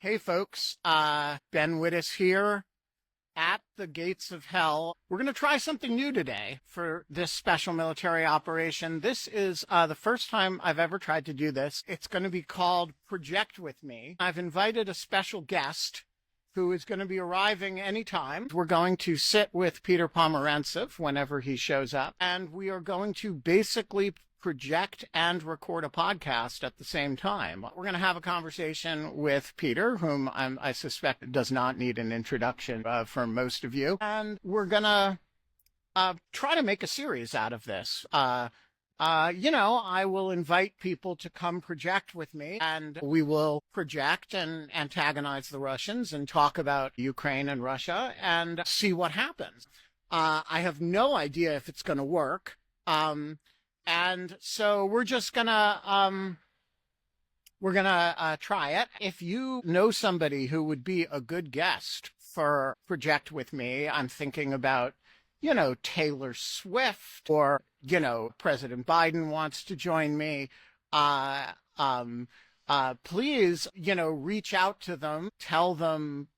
Hey folks, Ben Wittes here at the gates of hell. We're going to try something new today for this special military operation. This is the first time I've ever tried to do this. It's going to be called Project With Me. I've invited a special guest who is going to be arriving anytime. We're going to sit with Peter Pomerantsev whenever he shows up, and we are going to basically project and record a podcast at the same time. We're going to have a conversation with Peter, whom I suspect does not need an introduction for most of you. And we're going to try to make a series out of this. I will invite people to come project with me, and we will project and antagonize the Russians and talk about Ukraine and Russia and see what happens. I have no idea if it's going to work. And so we're just gonna try it. If you know somebody who would be a good guest for Project With Me, I'm thinking about, Taylor Swift, or, President Biden wants to join me. Please, reach out to them, tell them,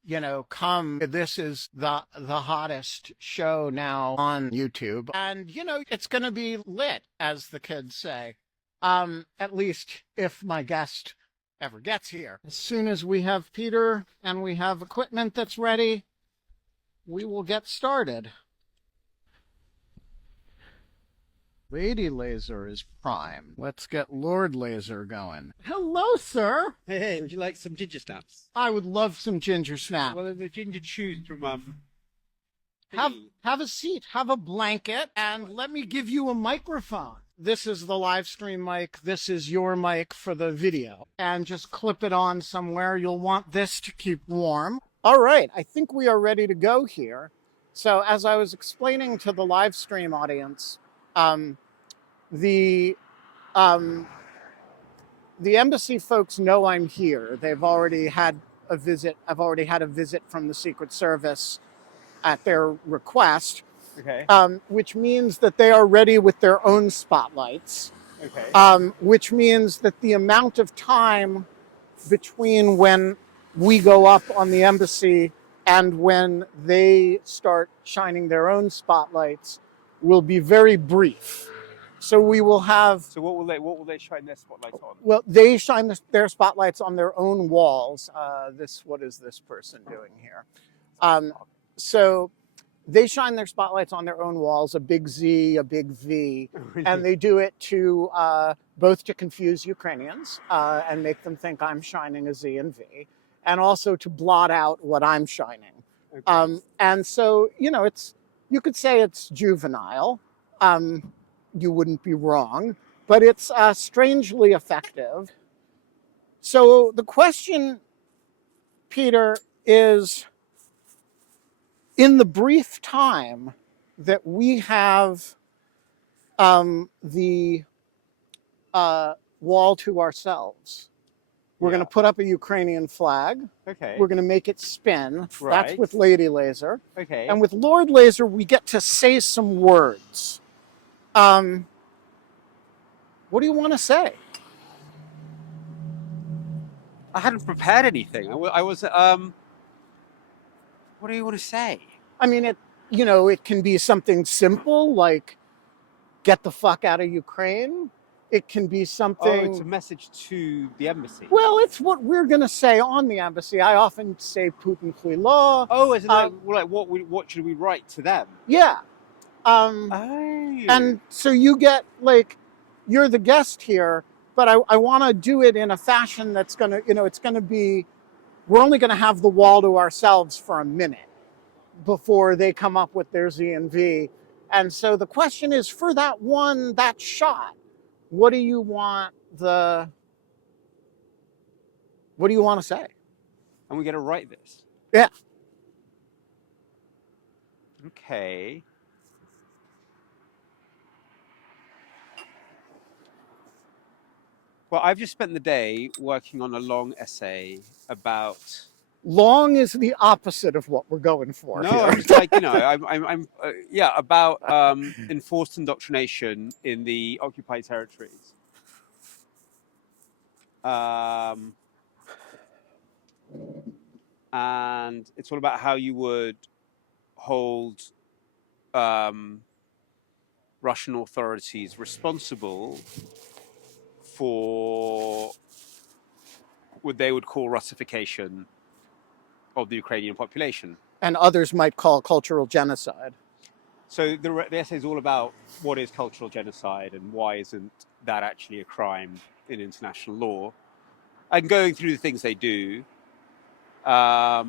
come. This is the hottest show now on YouTube. And, it's going to be lit, as the kids say. At least if my guest ever gets here. As soon as we have Peter and we have equipment that's ready, we will get started. Lady Laser is prime. Let's get Lord Laser going. Hello, sir. Hey, would you like some ginger snaps? I would love some ginger snap. Well, the ginger chews from Have a seat, have a blanket, and let me give you a microphone. This is the live stream mic. This is your mic for the video. And just clip it on somewhere. You'll want this to keep warm. All right, I think we are ready to go here. So as I was explaining to the live stream audience, the embassy folks know I'm here. They've already had a visit. I've already had a visit from the Secret Service at their request. Okay. Which means that they are ready with their own spotlights. Okay. Which means that the amount of time between when we go up on the embassy and when they start shining their own spotlights will be very brief. So we will have. So what will they shine their spotlight on? Well, they shine their spotlights on their own walls. What is this person doing here? So they shine their spotlights on their own walls, a big Z, a big V, and they do it to both to confuse Ukrainians and make them think I'm shining a Z and V, and also to blot out what I'm shining. Okay. And so, you could say it's juvenile. You wouldn't be wrong, but it's strangely effective. So the question, Peter, is, in the brief time that we have the wall to ourselves, we're going to put up a Ukrainian flag. Okay. We're going to make it spin. Right. That's with Lady Laser. Okay. And with Lord Laser, we get to say some words. What do you want to say? I hadn't prepared anything. I was. What do you want to say? I mean, it can be something simple like "Get the fuck out of Ukraine." It can be something. Oh, it's a message to the embassy. Well, it's what we're going to say on the embassy. I often say "Putin Khuylo." Oh, as in what should we write to them? Yeah. And so you get, you're the guest here, but I want to do it in a fashion that's going to, it's going to be, we're only going to have the wall to ourselves for a minute before they come up with their Z and V. And so the question is, for that shot, what do you want to say? And we're going to write this? Yeah. Okay. Well, I've just spent the day working on a long essay about. Long is the opposite of what we're going for. No, here. I'm just like, about enforced indoctrination in the occupied territories. and it's all about how you would hold Russian authorities responsible for what they would call Russification of the Ukrainian population. And others might call cultural genocide. So the essay is all about what is cultural genocide and why isn't that actually a crime in international law, and going through the things they do. So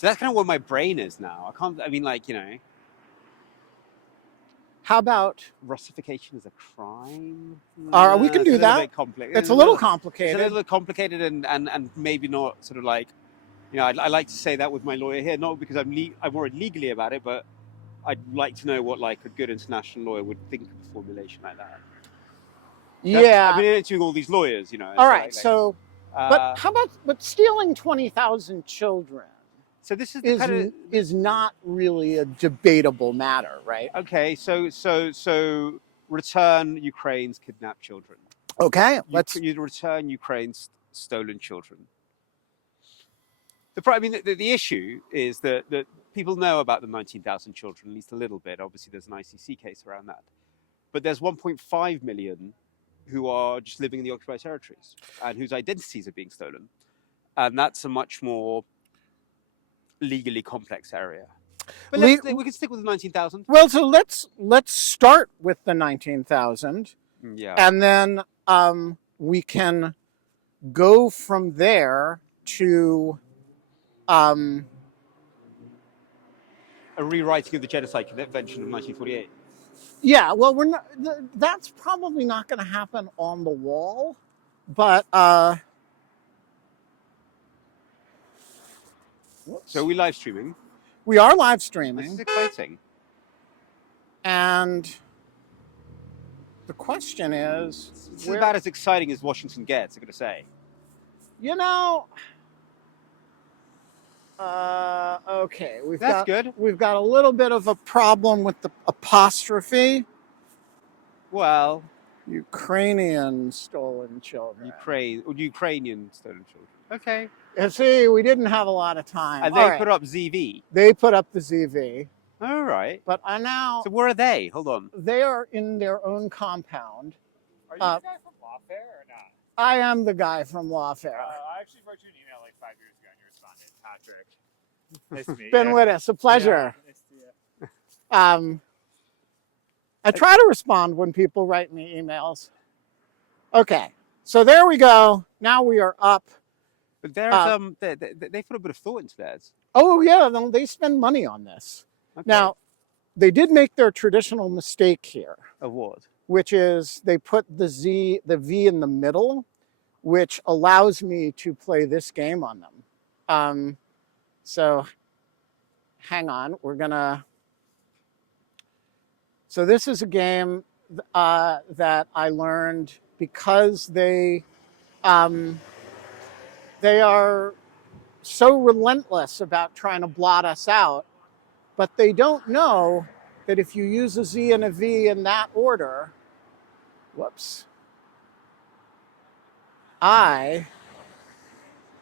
that's kind of where my brain is now. I mean, like, you know, How about Russification is a crime? we can It's do a little that. bit complicated. It's a little It's complicated. a little bit complicated and maybe not sort of like, you know, I like to say that with my lawyer here, not because I'm worried legally about it, but I'd like to know what like a good international lawyer would think of a formulation like that. Yeah. I've been interviewing all these lawyers, you know. All right. So, but how about stealing 20,000 children? So this is the kind of Is not really a debatable matter, right? okay. So return Ukraine's kidnapped children. Okay. You return Ukraine's stolen children. The issue is that people know about the 19,000 children, at least a little bit. Obviously, there's an ICC case around that. But there's 1.5 million who are just living in the occupied territories and whose identities are being stolen. And that's a much more legally complex area. But we can stick with the 19,000. Well, so let's start with the 19,000. Yeah. And then we can go from there to a rewriting of the Genocide Convention of 1948. Yeah, well, we're not. That's probably not going to happen on the wall, but so are we live streaming? We are live streaming. This is exciting. And the question is, it's about as exciting as Washington gets, I'm going to say. You know, okay, we've got a little bit of a problem with the apostrophe. Well, Ukrainian stolen children. Ukrainian stolen children. Okay. You see, we didn't have a lot of time. And they put up ZV. They put up the ZV. All right. But now. So where are they? Hold on. They are in their own compound. Are you the guy from Lawfare or not? I am the guy from Lawfare. I actually wrote you an email like 5 years ago and you responded. Patrick. Nice to meet you. Ben Wittes, a pleasure. Yeah, nice to meet you. I try to respond when people write me emails. Okay, so there we go. Now we are up. But there's they put a bit of thought into theirs. Oh yeah, they spend money on this. Okay. Now, they did make their traditional mistake here. Of what? Which is they put the V in the middle, which allows me to play this game on them. So hang on, we're gonna. So this is a game that I learned because they are so relentless about trying to blot us out, but they don't know that if you use a Z and a V in that order, whoops, I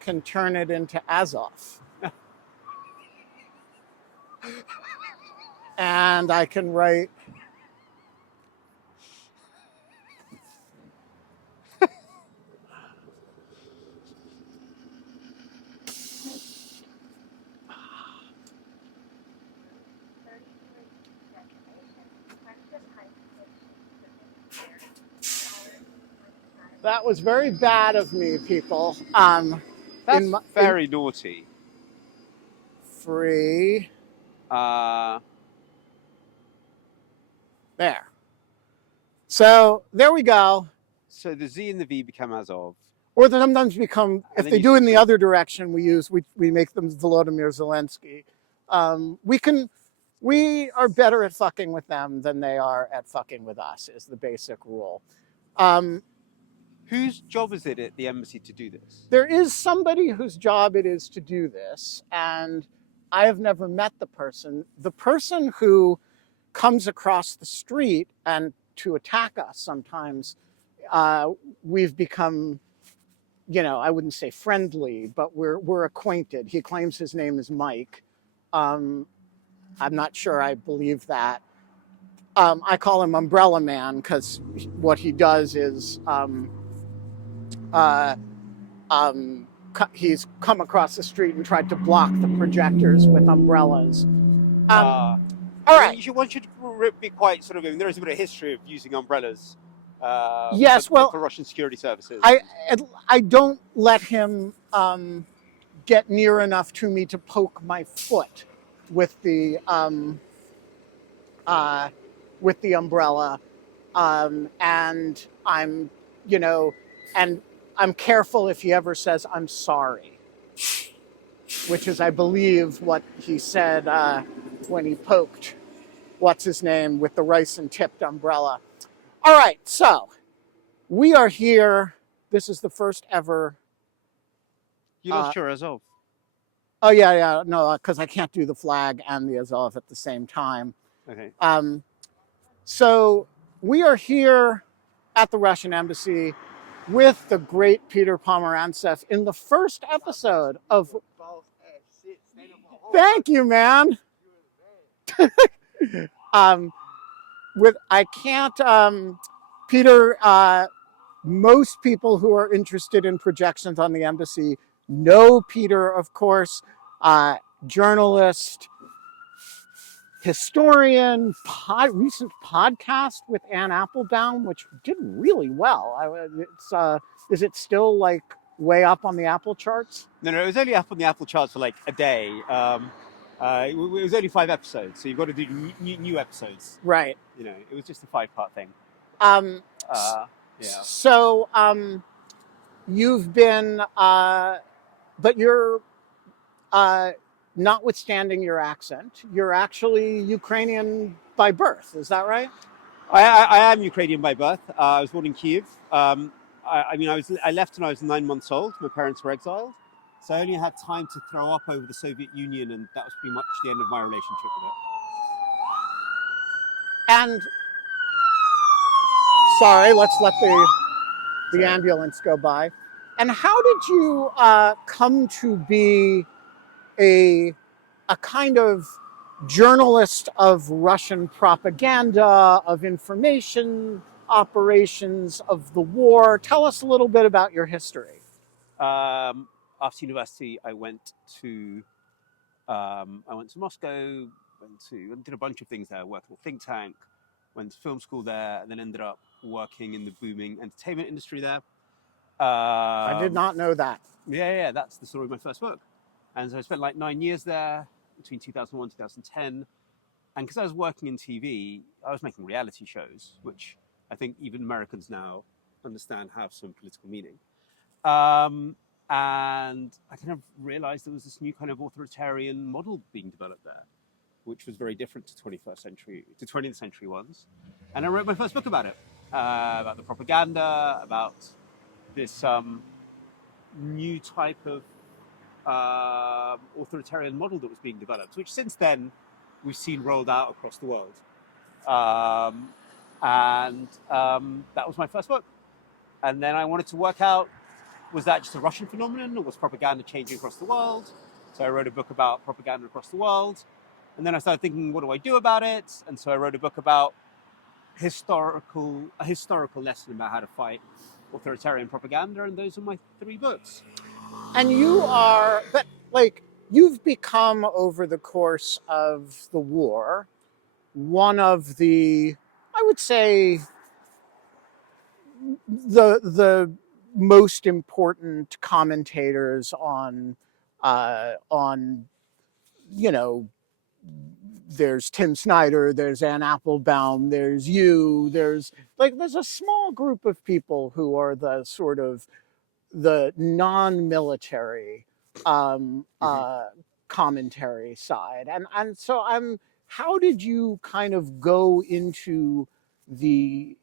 can turn it into Azov. And I can write That was very bad of me, people. That's very naughty. Free. There. So there we go. So the Z and the V become Azov. Or they sometimes become, if they do in the other direction, we make them Volodymyr Zelensky. We are better at fucking with them than they are at fucking with us, is the basic rule. Whose job is it at the embassy to do this? There is somebody whose job it is to do this, and I have never met the person. The person who comes across the street and to attack us sometimes, we've become I wouldn't say friendly, but we're acquainted. He claims his name is Mike. I'm not sure I believe that. I call him Umbrella Man because what he does is uh, he's come across the street and tried to block the projectors with umbrellas. All right. One should be quite sort of. I mean, there is a bit of history of using umbrellas. Yes, well, for Russian security services. I don't let him get near enough to me to poke my foot with the umbrella, and I'm and I'm careful if he ever says I'm sorry, which is I believe what he said when he poked what's his name with the rice and tipped umbrella. All right, so we are here. This is the first ever. You lost your Azov. Oh yeah, no, because I can't do the flag and the Azov at the same time. Okay. So we are here at the Russian embassy with the great Peter Pomerantsev in the first episode of. Thank you, man. Peter. Most people who are interested in projections on the embassy know Peter, of course, journalist, historian, recent podcast with Ann Applebaum, which did really well. Is it still like way up on the Apple charts? No, it was only up on the Apple charts for like a day. It was only 5 episodes, so you've got to do new episodes. Right. It was just a 5-part thing. Yeah. So you've been, but you're, notwithstanding your accent, you're actually Ukrainian by birth. Is that right? I am Ukrainian by birth. I was born in Kyiv. I left when I was 9 months old. My parents were exiled, so I only had time to throw up over the Soviet Union, and that was pretty much the end of my relationship with it. And sorry, let's let the ambulance go by. And how did you come to be a kind of journalist of Russian propaganda, of information operations, of the war? Tell us a little bit about your history. After university, I went to Moscow. Did a bunch of things there. Worked in a think tank. Went to film school there, and then ended up working in the booming entertainment industry there. I did not know that. Yeah, that's the story of my first book. And so I spent like 9 years there between 2001 and 2010. And because I was working in TV, I was making reality shows, which I think even Americans now understand have some political meaning. And I kind of realized there was this new kind of authoritarian model being developed there, which was very different to 20th century ones. And I wrote my first book about it, about the propaganda, about this new type of authoritarian model that was being developed, which since then we've seen rolled out across the world. That was my first book. And then I wanted to work out, was that just a Russian phenomenon, or was propaganda changing across the world? So I wrote a book about propaganda across the world. And then I started thinking, what do I do about it? And so I wrote a book about a historical lesson about how to fight authoritarian propaganda, and those are my 3 books. And you've become, over the course of the war, one of the, I would say, the most important commentators on there's Tim Snyder, there's Ann Applebaum, there's you, there's a small group of people who are the sort of the non-military commentary side. And so how did you kind of go into the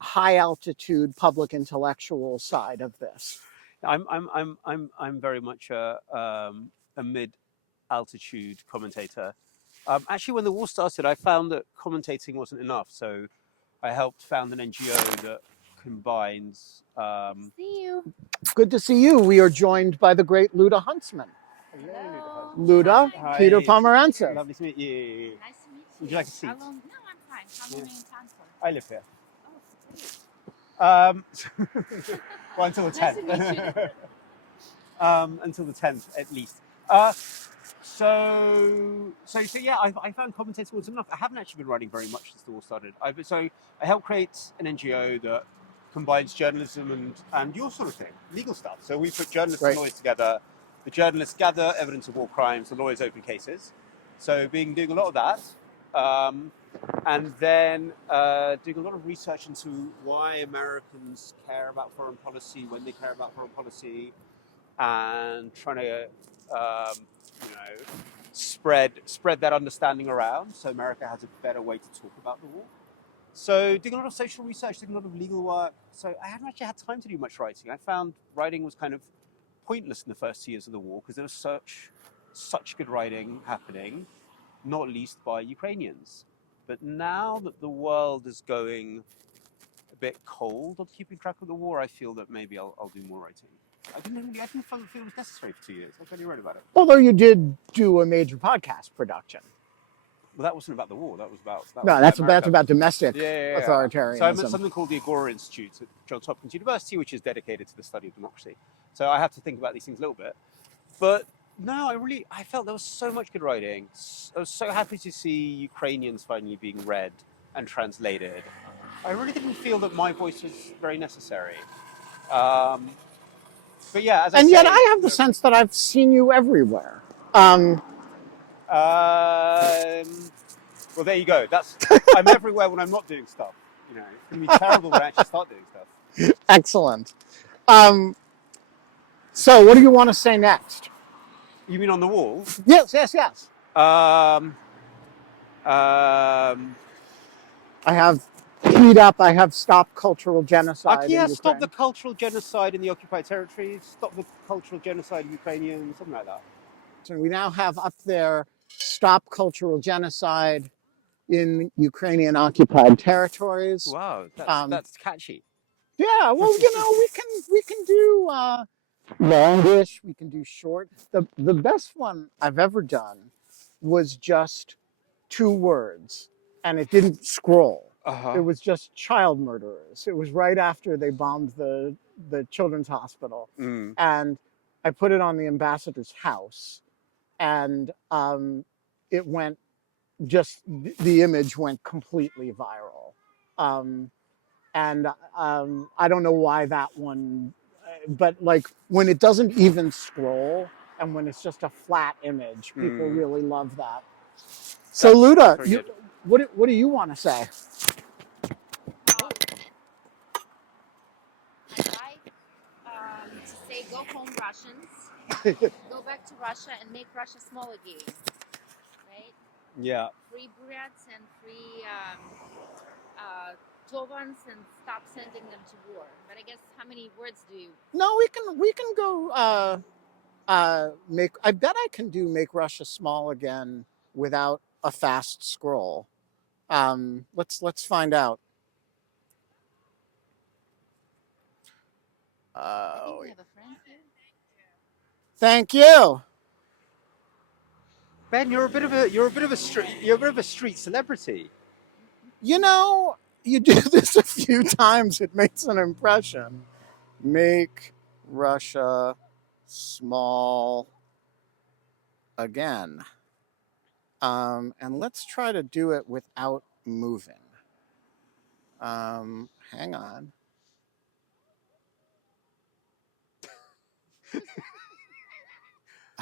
high altitude public intellectual side of this? I'm very much a mid-altitude commentator. Actually, when the war started, I found that commentating wasn't enough, so I helped found an NGO that combines. See you. Good to see you. We are joined by the great Luda Huntsman. Hello. Luda, Hi. Peter Hi. Pomerantsev. Lovely to meet you. Nice to meet you. Would you like a seat? How long? No, I'm fine. How long are you in town for? I live here. Oh, Well, until the Nice to 10th. meet Until the 10th, at least. So yeah, I found commentating was enough. I haven't actually been writing very much since the war started. I helped create an NGO that combines journalism and your sort of thing, legal stuff. So we put journalists and lawyers together. The journalists gather evidence of war crimes, the lawyers open cases. So doing a lot of that. And then doing a lot of research into why Americans care about foreign policy, when they care about foreign policy, and trying to spread that understanding around so America has a better way to talk about the war. So doing a lot of social research, doing a lot of legal work. So I haven't actually had time to do much writing. I found writing was kind of pointless in the first 2 years of the war because there was such good writing happening, not least by Ukrainians. But now that the world is going a bit cold on keeping track of the war, I feel that maybe I'll do more writing. I didn't feel it was necessary for 2 years. I only read about it. Although you did do a major podcast production. Well, that wasn't about the war. That was about That's America. about domestic Yeah. authoritarianism. So I'm at something called the Agora Institute at Johns Hopkins University, which is dedicated to the study of democracy. So I have to think about these things a little bit. But no, I felt there was so much good writing. I was so happy to see Ukrainians finally being read and translated. I really didn't feel that my voice was very necessary. But yeah, as I and say, yet I have the sense that I've seen you everywhere. Well, there you go. I'm everywhere when I'm not doing stuff. It's going to be terrible when I actually start doing stuff. Excellent. So what do you want to say next? You mean on the wall? Yes. Um, I have Heat Up. I have Stop Cultural Genocide in Ukraine. Stop the cultural genocide in the occupied territories. Stop the cultural genocide of Ukrainians. Something like that. And we now have up there Stop Cultural Genocide in Ukrainian occupied territories. Wow, that's catchy. Yeah, well, we can do longish, we can do short. The best one I've ever done was just 2 words, and it didn't scroll. Uh-huh. It was just child murderers. It was right after they bombed the children's hospital, and I put it on the ambassador's house, and it went the image went completely viral. And I don't know why that one, but like when it doesn't even scroll and when it's just a flat image, people really love that. So Luda, what do you want to say? I'd like to say go home Russians. Go back to Russia and make Russia small again. Right? Yeah. Free Buryats and free Tovans and stop sending them to war. But I guess how many words do you? No, we can go I bet I can do make Russia small again without a fast scroll. Let's find out. I think we have a friend here. Thank you. Ben, you're a bit of a street celebrity. You do this a few times, it makes an impression. Make Russia small again. And let's try to do it without moving. Hang on.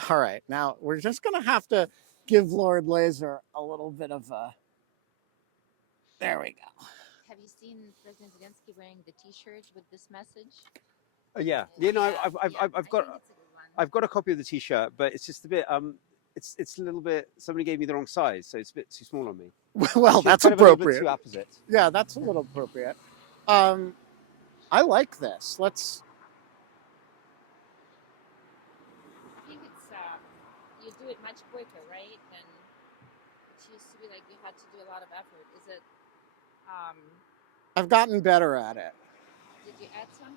All right, now we're just going to have to give Lord Laser a little bit of a... There we go. Have you seen President Zelensky wearing the T-shirt with this message? Yeah. I've got a copy of the T-shirt, but it's just a bit it's a little bit. Somebody gave me the wrong size, so it's a bit too small on me. Well, that's appropriate. Too opposite. Yeah, that's a little appropriate. I like this. Let's. I think it's you do it much quicker, right? Than it used to be like you had to do a lot of effort. Is it? I've gotten better at it. Did you add something?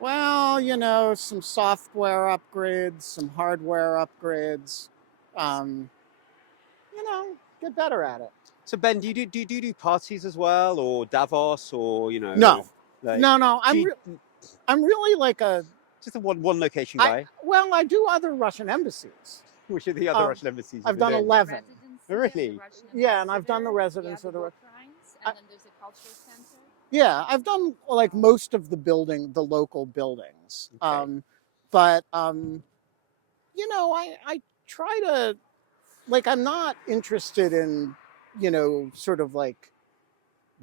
Well, some software upgrades, some hardware upgrades. Um, get better at it. So Ben, do you do parties as well, or Davos, or No, like no. do I'm you, I'm really like just a one location I guy? I do other Russian embassies. Which are the other Um, Russian embassies I've you've been done doing? 11. Residency Oh, of really? the Russian Yeah, and I've done the ambassador, residence the of the. war crimes, I, and then there's a cultural center. yeah, I've done like most of the local buildings. Okay. But I try to like I'm not interested in sort of like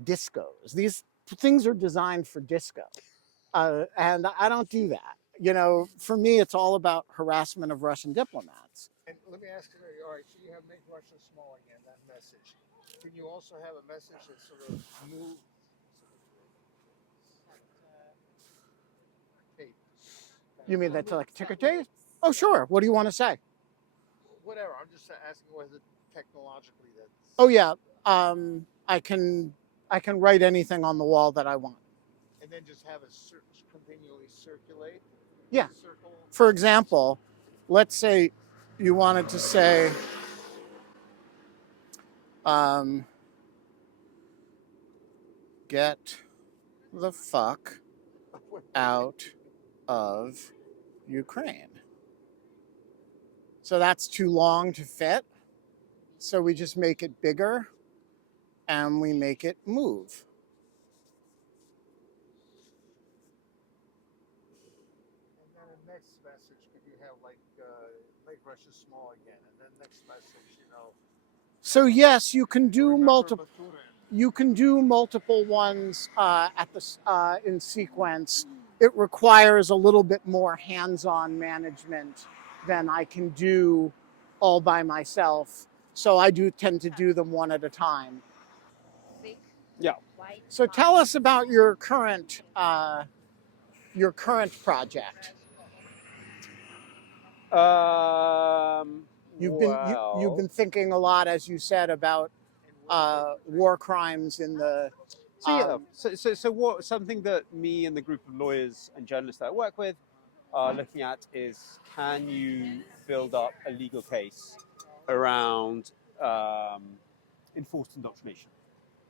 discos. These things are designed for disco, and I don't do that. For me, it's all about harassment of Russian diplomats. And let me ask you, all right, so you have Make Russia Small Again, that message. Can you also have a message that sort of move, tape? You mean that's like ticker tape? Oh, sure. What do you want to say? Whatever, I'm just asking whether technologically that's... Oh, yeah. I can write anything on the wall that I want. And then just have it continually circulate? Yeah. Circle? For example, let's say you wanted to say, get the fuck out of Ukraine. So that's too long to fit. So we just make it bigger and we make it move. And then the next message, could you have like, Make Russia Small Again? And then next message, So yes, you can do remember multiple. Baturin. You can do multiple ones in sequence. It requires a little bit more hands-on management than I can do all by myself. So I do tend to do them one at a time. Thick, Yeah. white. So tell us about your current project. You've been thinking a lot, as you said, about war crimes in the. So something that me and the group of lawyers and journalists that I work with are looking at is, can you build up a legal case around enforced indoctrination?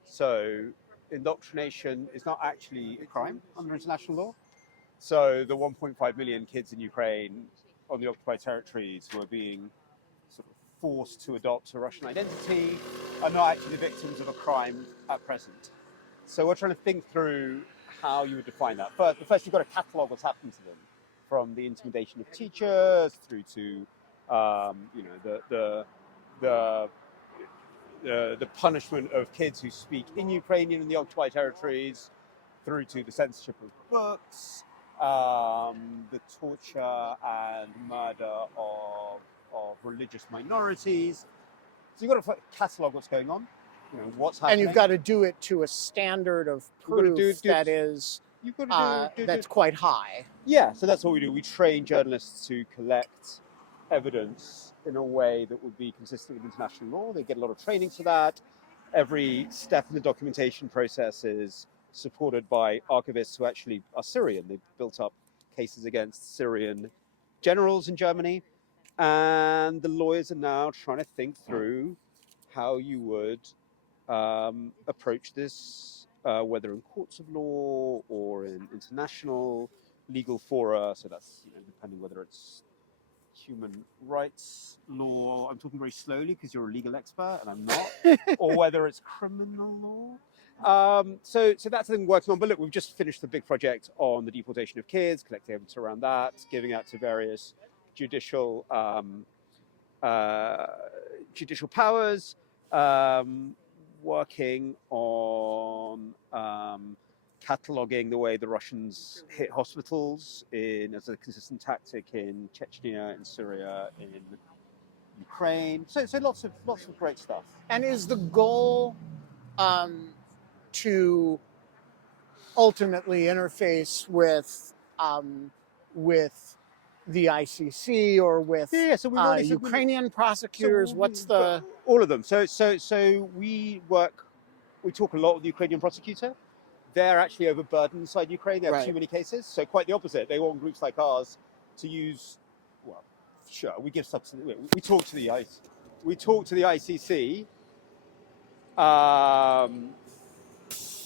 So indoctrination is not actually a crime under international law. So the 1.5 million kids in Ukraine on the occupied territories who are being sort of forced to adopt a Russian identity are not actually the victims of a crime at present. So we're trying to think through how you would define that. First you've got to catalogue what's happened to them, from the intimidation of teachers through to the punishment of kids who speak in Ukrainian in the occupied territories, through to the censorship of books, the torture and murder of religious minorities. So you've got to catalogue what's going on, what's happening. And you've got to do it to a standard of proof that is that's quite high. Yeah, so that's what we do. We train journalists to collect evidence in a way that would be consistent with international law. They get a lot of training for that. Every step in the documentation process is supported by archivists who actually are Syrian. They've built up cases against Syrian generals in Germany. And the lawyers are now trying to think through how you would approach this, whether in courts of law or in international legal fora. So that's depending whether it's human rights law. I'm talking very slowly because you're a legal expert and I'm not, or whether it's criminal law. So that's the thing we're working on. But look, we've just finished the big project on the deportation of kids, collecting evidence around that, giving out to various judicial powers, working on cataloging the way the Russians hit hospitals as a consistent tactic in Chechnya, in Syria, in Ukraine. So lots of great stuff. And is the goal to ultimately interface with the ICC or with So we've already Ukrainian prosecutors? What's the all of them? So we talk a lot with the Ukrainian prosecutor. they're actually overburdened inside Ukraine. They have Right. too many cases. So quite the opposite. They want groups like ours to use. Well, sure, we give subsidy. We talk to the ICC.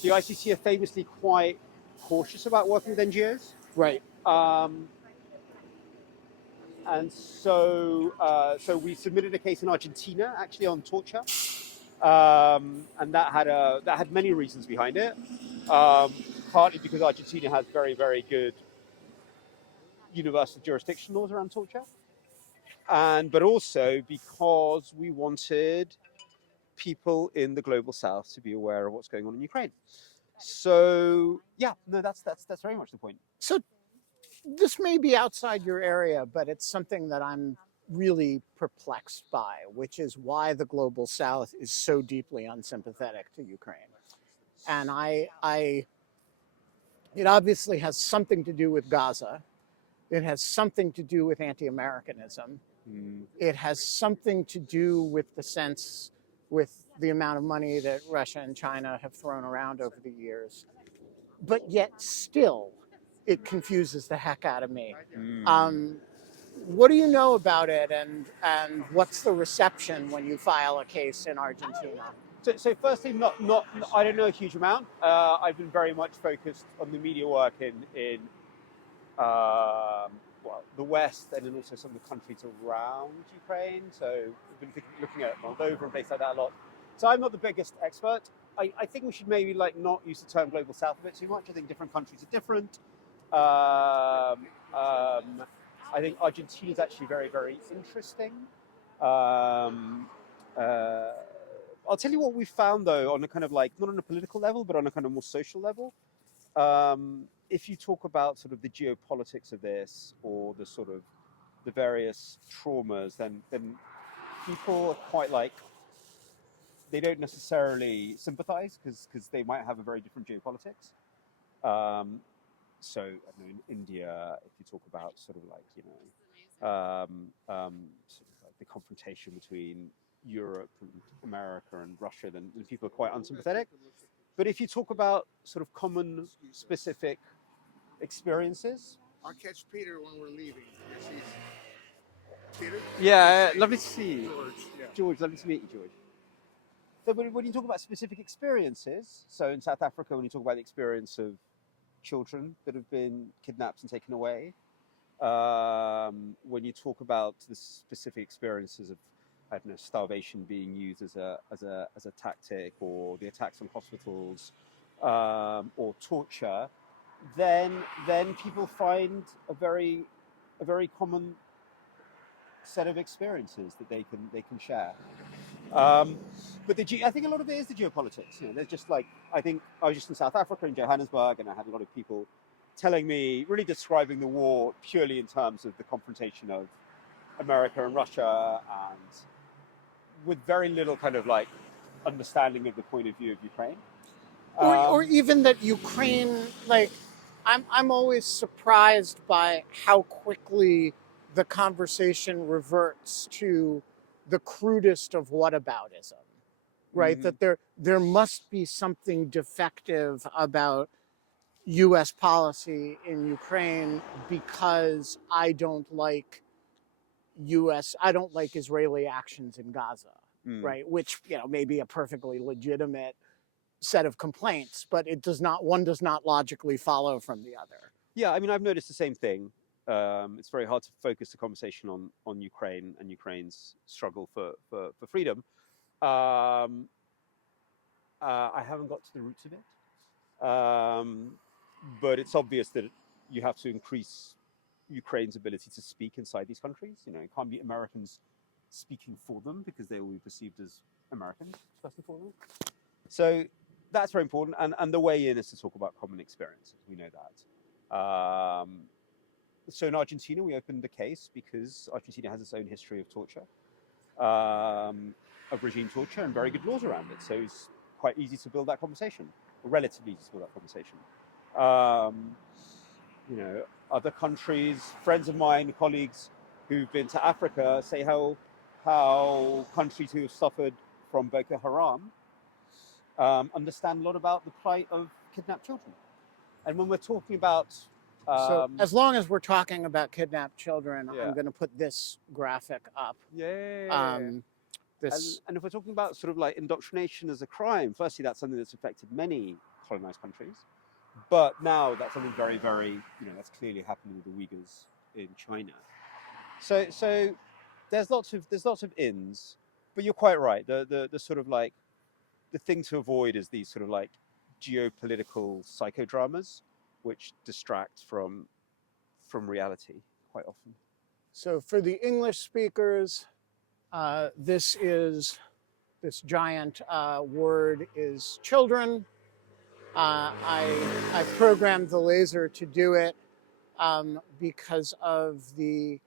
The ICC are famously quite cautious about working with NGOs. Right. And so we submitted a case in Argentina, actually, on torture, and that had many reasons behind it. Partly because Argentina has very, very good universal jurisdiction laws around torture, but also because we wanted people in the global South to be aware of what's going on in Ukraine. So yeah, no, that's very much the point. So this may be outside your area, but it's something that I'm really perplexed by, which is why the global South is so deeply unsympathetic to Ukraine. And it obviously has something to do with Gaza. It has something to do with anti-Americanism. It has something to do with the sense, with the amount of money that Russia and China have thrown around over the years. But yet still, it confuses the heck out of me. What do you know about it, and what's the reception when you file a case in Argentina? So firstly, not I don't know a huge amount. I've been very much focused on the media work in the West, and then also some of the countries around Ukraine. So I've been looking at Moldova and places like that a lot. So I'm not the biggest expert. I think we should maybe not use the term global South a bit too much. I think different countries are different. I think Argentina is actually very, very interesting. I'll tell you what we found, though, on a kind of not on a political level, but on a kind of more social level. If you talk about sort of the geopolitics of this, or the sort of the various traumas, then people are quite they don't necessarily sympathize because they might have a very different geopolitics. So I don't know, in India, if you talk about sort of the confrontation between Europe and America and Russia, then people are quite unsympathetic. But if you talk about sort of common, specific experiences, I'll catch Peter when we're leaving. Yes, Peter? yeah, lovely to see you, George, yeah. George. Lovely to meet you, George. So when you talk about specific experiences, so in South Africa, when you talk about the experience of children that have been kidnapped and taken away, when you talk about the specific experiences of, I don't know, starvation being used as a tactic, or the attacks on hospitals, or torture, then people find a very common set of experiences that they can share. But I think a lot of it is the geopolitics. There's just I think I was just in South Africa, in Johannesburg, and I had a lot of people telling me, really describing the war purely in terms of the confrontation of America and Russia, and with very little kind of understanding of the point of view of Ukraine. Or even that Ukraine, I'm always surprised by how quickly the conversation reverts to the crudest of whataboutism, right? Mm-hmm. That there must be something defective about U.S. policy in Ukraine because I don't like Israeli actions in Gaza, right? Which, may be a perfectly legitimate set of complaints, but one does not logically follow from the other. Yeah, I mean, I've noticed the same thing. It's very hard to focus the conversation on Ukraine and Ukraine's struggle for freedom. I haven't got to the roots of it, but it's obvious that you have to increase Ukraine's ability to speak inside these countries. It can't be Americans speaking for them, because they will be perceived as Americans first and foremost. So that's very important, and the way in is to talk about common experiences. We know that. So in Argentina, we opened the case because Argentina has its own history of torture, of regime torture, and very good laws around it. So it's quite easy to build that conversation, or relatively easy to build that conversation. Other countries, friends of mine, colleagues who've been to Africa, say how countries who have suffered from Boko Haram understand a lot about the plight of kidnap children. And when we're talking about So as long as we're talking about kidnapped children, Yeah. I'm going to put this graphic up. yeah, This and if we're talking about sort of like indoctrination as a crime, firstly, that's something that's affected many colonized countries. But now that's something very, very, that's clearly happening with the Uyghurs in China. So there's lots of ins, but you're quite right. The sort of like the thing to avoid is these sort of like geopolitical psychodramas, which distract from reality quite often. So for the English speakers, this giant word is children. I programmed the laser to do it because of the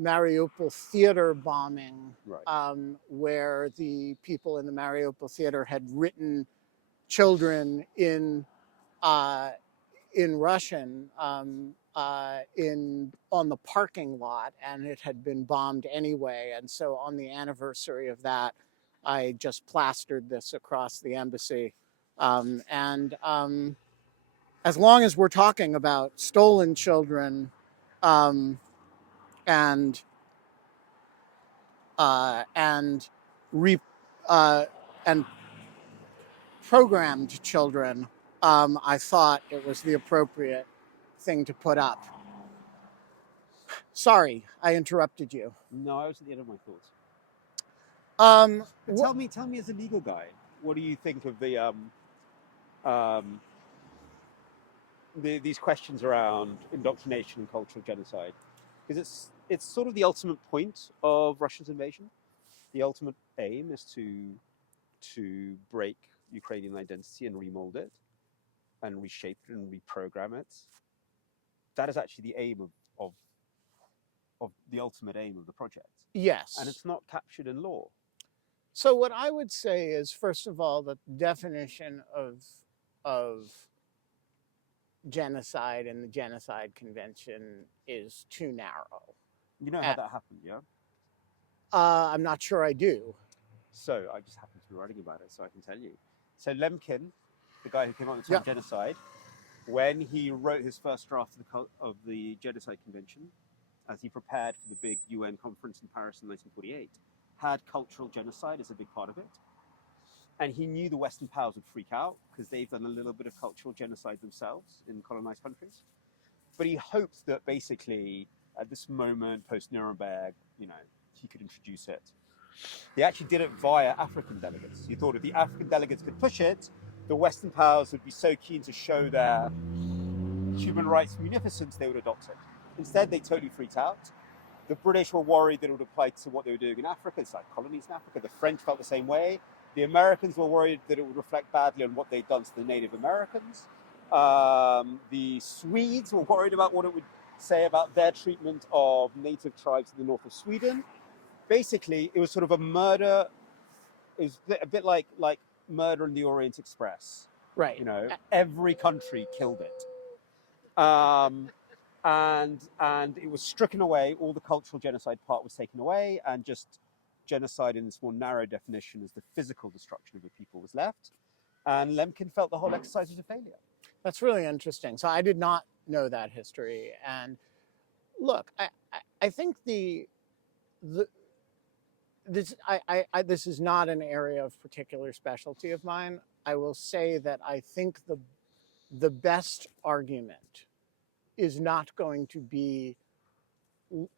Mariupol theater bombing, Right. where the people in the Mariupol theater had written children in Russian on the parking lot, and it had been bombed anyway. And so on the anniversary of that, I just plastered this across the embassy. And as long as we're talking about stolen children um, and and re, and programmed children, I thought it was the appropriate thing to put up. Sorry, I interrupted you. No, I was at the end of my thoughts. Wh- Tell me as a legal guy, what do you think of these questions around indoctrination and cultural genocide? Because it's sort of the ultimate point of Russia's invasion. The ultimate aim is to break Ukrainian identity and remold it, and reshape it and reprogram it. That is actually the aim of the ultimate aim of the project, yes. and it's not captured in law. So what I would say is, first of all, that the definition of genocide in the Genocide Convention is too narrow. You know how that happened, yeah? I'm not sure I do. So I just happen to be writing about it, so I can tell you. So Lemkin, the guy who came up with the term genocide, when he wrote his first draft of the Genocide Convention, as he prepared for the big UN conference in Paris in 1948, had cultural genocide as a big part of it. And he knew the Western powers would freak out because they've done a little bit of cultural genocide themselves in colonized countries. But he hoped that basically at this moment, post-Nuremberg, he could introduce it. They actually did it via African delegates. He thought if the African delegates could push it, the Western powers would be so keen to show their human rights munificence, they would adopt it. Instead, they totally freaked out. The British were worried that it would apply to what they were doing in Africa. It's like colonies in Africa. The French felt the same way. The Americans were worried that it would reflect badly on what they'd done to the Native Americans. The Swedes were worried about what it would say about their treatment of native tribes in the north of Sweden. Basically, it was sort of a murder. It was a bit like Murder in the Orient Express. Right. Every country killed it. And it was stricken away. All the cultural genocide part was taken away, and just genocide in this more narrow definition as the physical destruction of a people was left. And Lemkin felt the whole exercise was a failure. That's really interesting. So I did not know that history. And look, I think this is not an area of particular specialty of mine. I will say that I think the best argument is not going to be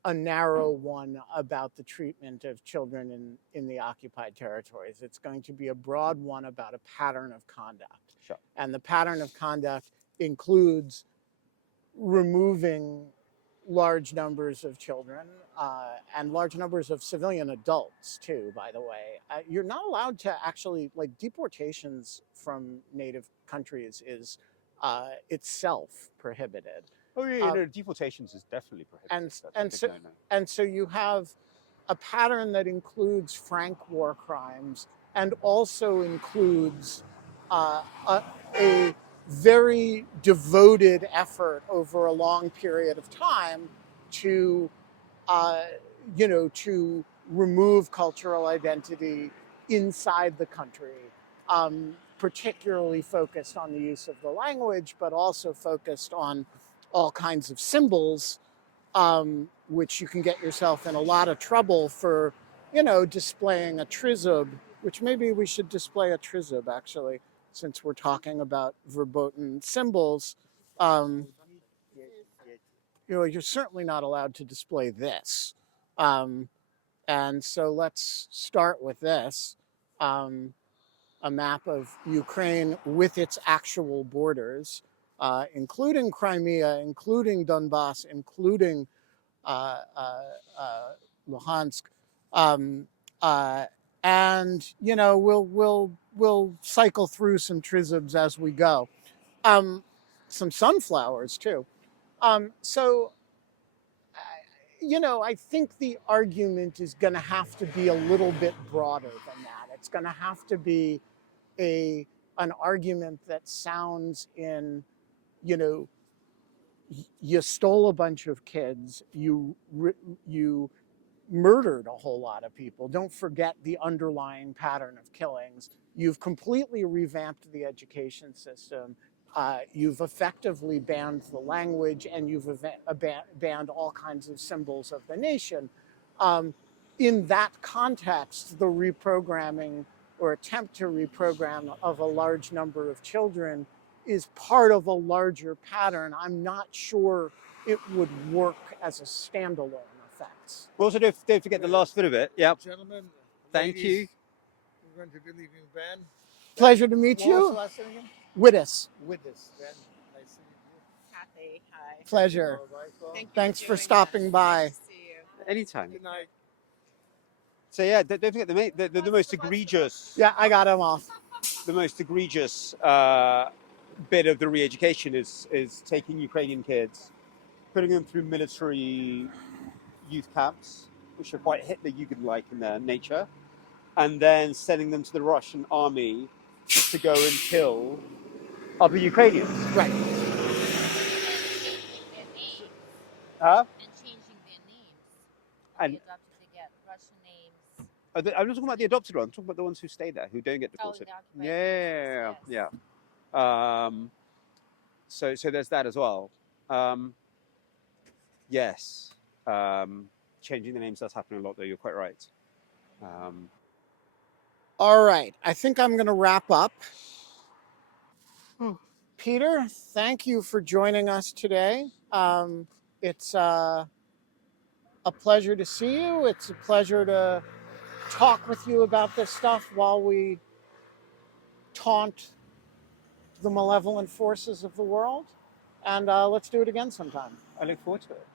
a narrow one about the treatment of children in the occupied territories. It's going to be a broad one about a pattern of conduct. Sure. And the pattern of conduct includes removing large numbers of children and large numbers of civilian adults too, by the way. You're not allowed to actually, deportations from native countries is itself prohibited. Oh yeah, deportations is definitely prohibited. And so you have a pattern that includes frank war crimes and also includes a very devoted effort over a long period of time to remove cultural identity inside the country. particularly focused on the use of the language, but also focused on all kinds of symbols, which you can get yourself in a lot of trouble for, displaying a trizub, which maybe we should display a trizub, actually, since we're talking about verboten symbols. You're certainly not allowed to display this. And so let's start with this. A map of Ukraine with its actual borders, including Crimea, including Donbass, including Luhansk, and we'll cycle through some trizubs as we go. Some sunflowers too. So I think the argument is going to have to be a little bit broader than that. It's going to have to be an argument that sounds in, you stole a bunch of kids, you murdered a whole lot of people. Don't forget the underlying pattern of killings. You've completely revamped the education system. You've effectively banned the language, and you've banned all kinds of symbols of the nation. In that context, the reprogramming or attempt to reprogram of a large number of children is part of a larger pattern. I'm not sure it would work as a standalone effect. Also, don't forget the last bit of it. Yeah. Gentlemen, Thank ladies, you. We're going to be leaving Ben. Pleasure to meet What was you. the last name again? Wittes. With us, Ben. Nice to meet you. Kathy, hi. Pleasure. All right, well, Thanks for joining stopping us. by. Nice to see you. Anytime. good night. So yeah, don't forget the most egregious. Yeah, I got him off. The most egregious bit of the re-education is taking Ukrainian kids, putting them through military youth camps, which are quite Hitler-Jugend-like in their nature, and then sending them to the Russian army to go and kill other Ukrainians. Right. Their names Huh? and changing their names. And- They adopted, they get Russian names. I'm not talking about the adopted ones. I'm talking about the ones who stay there, who don't get deported. the occupied Yeah. nations, So there's that as well. Yes. Changing the names does happen a lot, though. You're quite right. All right. I think I'm going to wrap up. Peter, thank you for joining us today. It's a pleasure to see you. It's a pleasure to talk with you about this stuff while we taunt the malevolent forces of the world. And let's do it again sometime. I look forward to it.